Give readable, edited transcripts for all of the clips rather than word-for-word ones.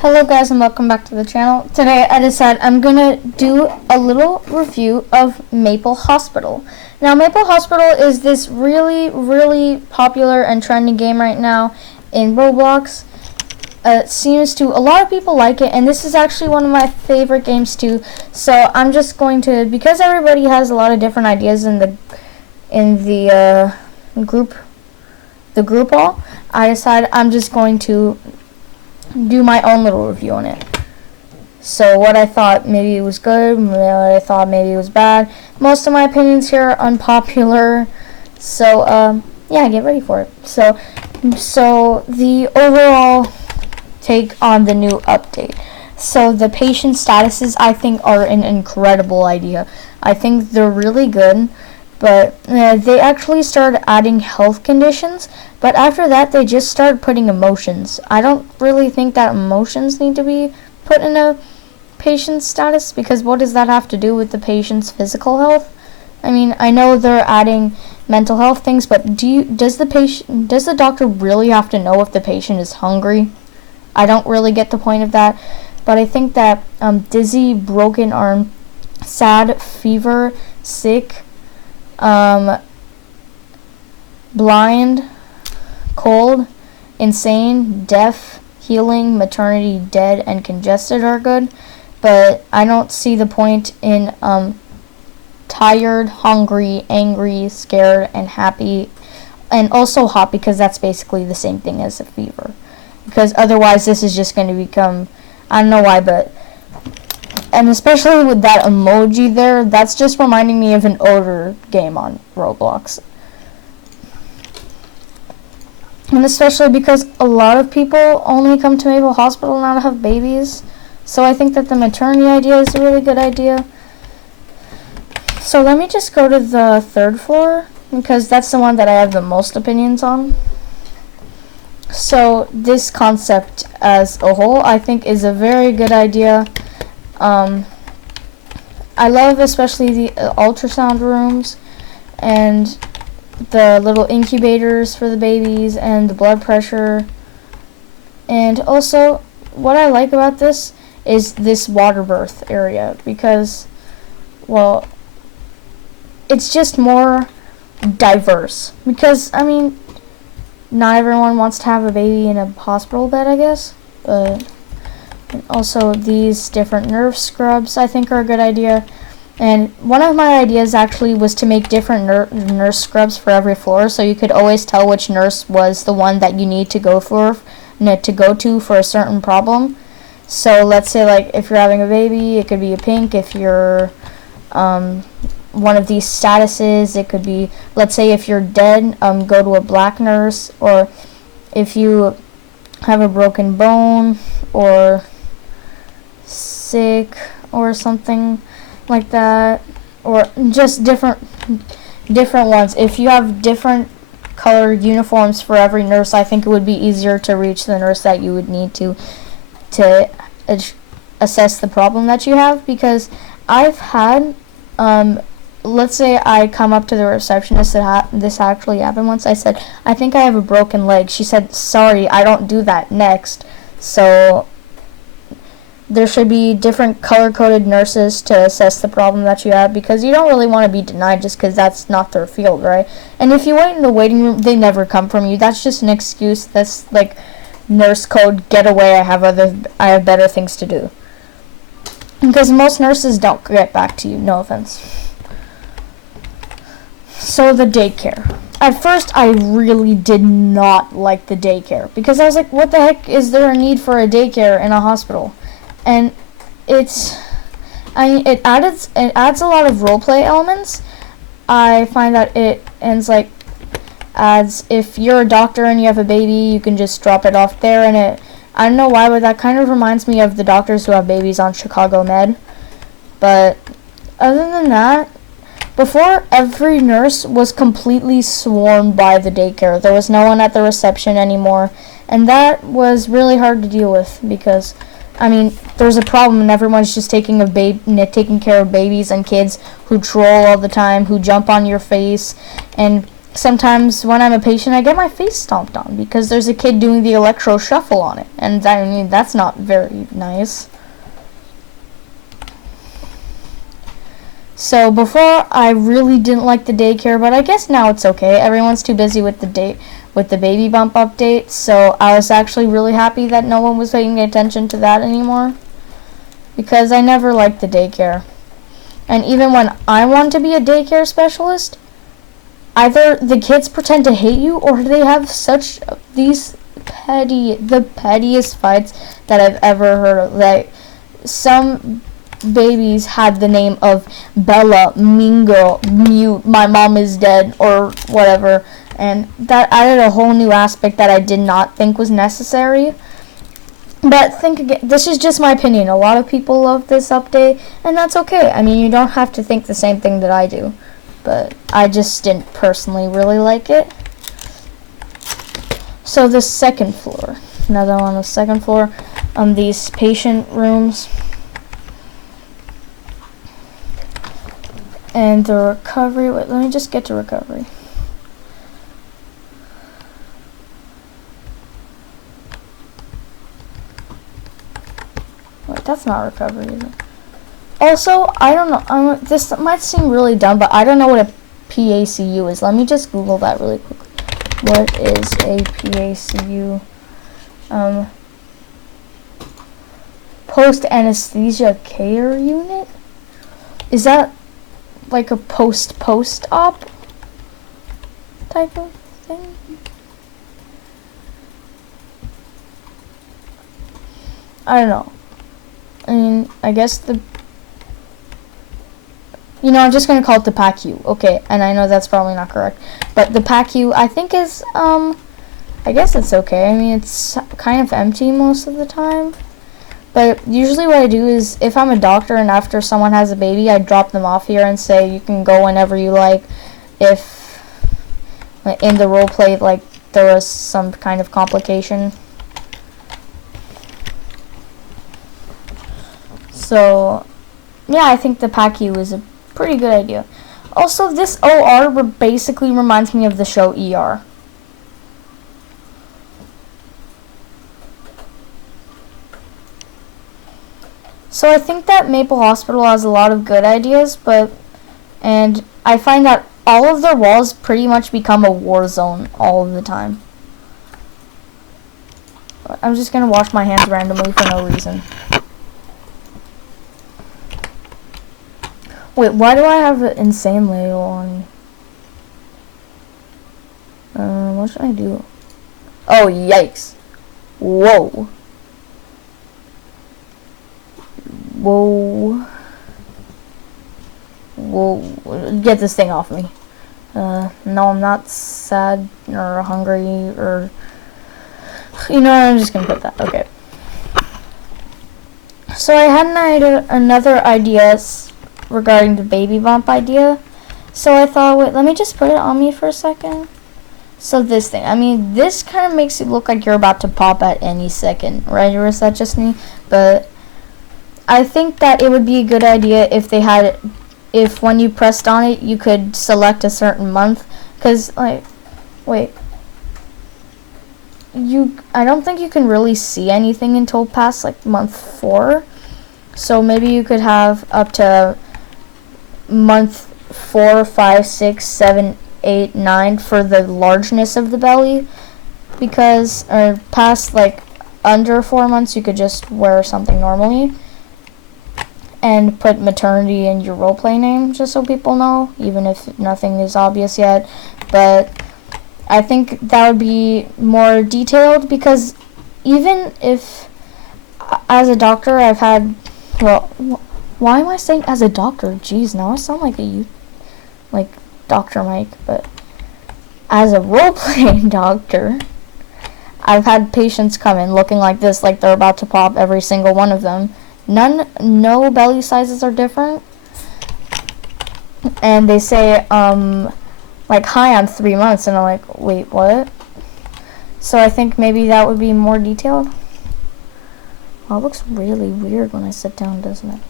Hello guys and welcome back to the channel. Today I decided I'm gonna do a little review of Maple Hospital. Now Maple Hospital is this really popular and trending game right now in Roblox. It seems to a lot of people like it, and this is actually one of my favorite games too. So I'm just going to, because everybody has a lot of different ideas in the group all, I decided I'm just going to do my own little review on it. So what I thought maybe it was good, what I thought maybe it was bad. Most of my opinions here are unpopular. So yeah, get ready for it. So the overall take on the new update. So the patient statuses I think are an incredible idea. I think they're really good. But they actually started adding health conditions, but after that they just started putting emotions. I don't really think that emotions need to be put in a patient's status, because what does that have to do with the patient's physical health? I mean, I know they're adding mental health things, but does the doctor really have to know if the patient is hungry? I don't really get the point of that. But I think that dizzy, broken arm, sad, fever, sick, blind, cold, insane, deaf, healing, maternity, dead, and congested are good, but I don't see the point in tired, hungry, angry, scared, and happy, and also hot, because that's basically the same thing as a fever, because otherwise this is just going to become, I don't know why, but and especially with that emoji there, that's just reminding me of an older game on Roblox. And especially because a lot of people only come to Maple Hospital now to have babies. So I think that the maternity idea is a really good idea. So let me just go to the third floor, because that's the one that I have the most opinions on. So this concept as a whole, I think, is a very good idea. I love especially the ultrasound rooms and the little incubators for the babies and the blood pressure. And also, what I like about this is this water birth area, because, well, it's just more diverse. Because, I mean, not everyone wants to have a baby in a hospital bed, I guess, but and also these different nerve scrubs I think are a good idea. And one of my ideas actually was to make different nurse scrubs for every floor, so you could always tell which nurse was the one that you need to go to for a certain problem. So let's say, like, if you're having a baby, it could be a pink. If you're one of these statuses, it could be, let's say if you're dead, go to a black nurse, or if you have a broken bone or sick or something like that, or just different ones. If you have different colored uniforms for every nurse, I think it would be easier to reach the nurse that you would need to assess the problem that you have. Because I've had let's say I come up to the receptionist that this actually happened once. I said, I think I have a broken leg. She said, sorry, I don't do that next. So there should be different color-coded nurses to assess the problem that you have, because you don't really want to be denied just because that's not their field, right? And if you wait in the waiting room, they never come from you. That's just an excuse. That's like nurse code, get away, I have better things to do. Because most nurses don't get back to you, no offense. So the daycare. At first, I really did not like the daycare, because I was like, what the heck is there a need for a daycare in a hospital? And it adds a lot of roleplay elements. I find that it adds, if you're a doctor and you have a baby, you can just drop it off there, and I don't know why, but that kind of reminds me of the doctors who have babies on Chicago Med. But other than that, before, every nurse was completely swarmed by the daycare. There was no one at the reception anymore, and that was really hard to deal with, because, I mean, there's a problem and everyone's just taking care of babies and kids who troll all the time, who jump on your face, and sometimes when I'm a patient, I get my face stomped on because there's a kid doing the electro shuffle on it, and I mean, that's not very nice. So before, I really didn't like the daycare, but I guess now it's okay. Everyone's too busy with the baby bump update, so I was actually really happy that no one was paying attention to that anymore, because I never liked the daycare. And even when I want to be a daycare specialist, either the kids pretend to hate you, or they have such the pettiest fights that I've ever heard of. Like, some babies had the name of Bella, Mean Girl, Mute, My Mom is Dead, or whatever, and that added a whole new aspect that I did not think was necessary. But think again, this is just my opinion. A lot of people love this update, and that's okay. I mean, you don't have to think the same thing that I do, but I just didn't personally really like it. So the second floor, another on the second floor, these patient rooms. And the recovery, wait, let me just get to recovery. Wait, that's not recovery, is it? Also, I don't know, this might seem really dumb, but I don't know what a PACU is. Let me just Google that really quickly. What is a PACU? Post-anesthesia care unit? Is that like a post-op type of thing? I don't know. I mean, I guess I'm just gonna call it the PACU. Okay, and I know that's probably not correct, but the PACU, I think, is, I guess it's okay. I mean, it's kind of empty most of the time. But usually what I do is, if I'm a doctor and after someone has a baby, I drop them off here and say, you can go whenever you like. If in the role play, like, there was some kind of complication. So, yeah, I think the PACU is a pretty good idea. Also, this OR basically reminds me of the show ER. So I think that Maple Hospital has a lot of good ideas, and I find that all of their walls pretty much become a war zone all of the time. I'm just gonna wash my hands randomly for no reason. Wait, why do I have an insane label on? What should I do? Oh, yikes. Whoa. Whoa. Whoa. Get this thing off me. No, I'm not sad or hungry or... I'm just gonna put that. Okay. So I had another idea regarding the baby bump idea. So I thought, wait, let me just put it on me for a second. So this thing, I mean, this kind of makes it look like you're about to pop at any second, right? Or is that just me? But I think that it would be a good idea if when you pressed on it, you could select a certain month. Because, like, wait. I don't think you can really see anything until past, like, month 4. So maybe you could have up to month 4, 5, 6, 7, 8, 9 for the largeness of the belly. Because, or past, like, under 4 months, you could just wear something normally. And put maternity in your roleplay name, just so people know, even if nothing is obvious yet. But I think that would be more detailed, because even if, as a doctor, I've had, well, why am I saying as a doctor? Jeez, now I sound like Dr. Mike, but as a role-playing doctor, I've had patients come in looking like this, like they're about to pop, every single one of them. No belly sizes are different. And they say, like, hi, I'm 3 months, and I'm like, wait, what? So I think maybe that would be more detailed. Well, it looks really weird when I sit down, doesn't it?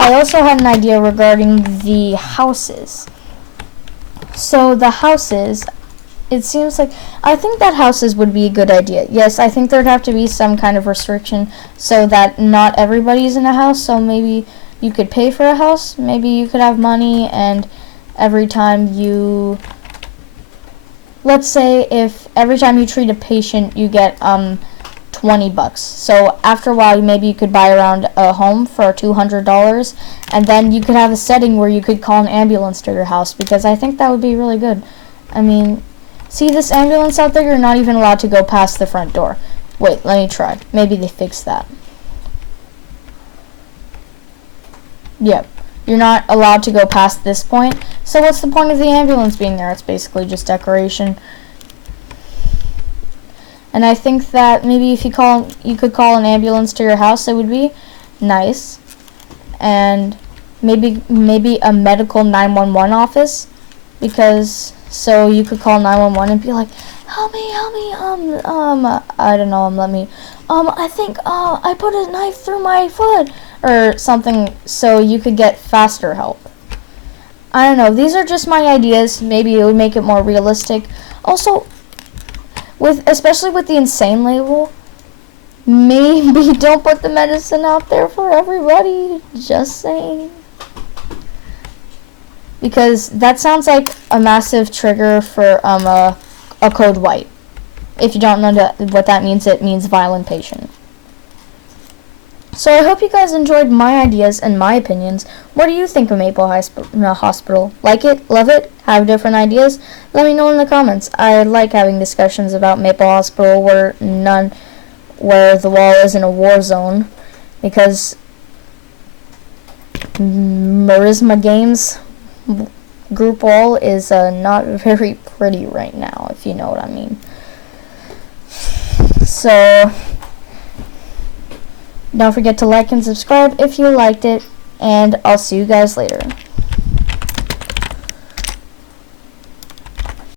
I also had an idea regarding the houses. So the houses, it seems like, I think that houses would be a good idea. Yes, I think there'd have to be some kind of restriction so that not everybody's in a house. So maybe you could pay for a house. Maybe you could have money, and every time you, let's say if every time you treat a patient you get $20. So after a while, maybe you could buy around a home for $200, and then you could have a setting where you could call an ambulance to your house, because I think that would be really good. I mean, see this ambulance out there? You're not even allowed to go past the front door. Wait, let me try. Maybe they fixed that. Yep. You're not allowed to go past this point. So what's the point of the ambulance being there? It's basically just decoration. And I think that maybe if you could call an ambulance to your house, it would be nice. And maybe a medical 911 office, because so you could call 911 and be like, help me, I don't know, I think I put a knife through my foot or something, so you could get faster help. I don't know. These are just my ideas. Maybe it would make it more realistic. Also, especially with the insane label, maybe don't put the medicine out there for everybody. Just saying. Because that sounds like a massive trigger for a code white. If you don't know what that means, it means violent patient. So I hope you guys enjoyed my ideas and my opinions. What do you think of Maple Hospital? Like it? Love it? Have different ideas? Let me know in the comments. I like having discussions about Maple Hospital where the wall isn't a war zone, because Marisma Games group wall is not very pretty right now, if you know what I mean. So don't forget to like and subscribe if you liked it, and I'll see you guys later.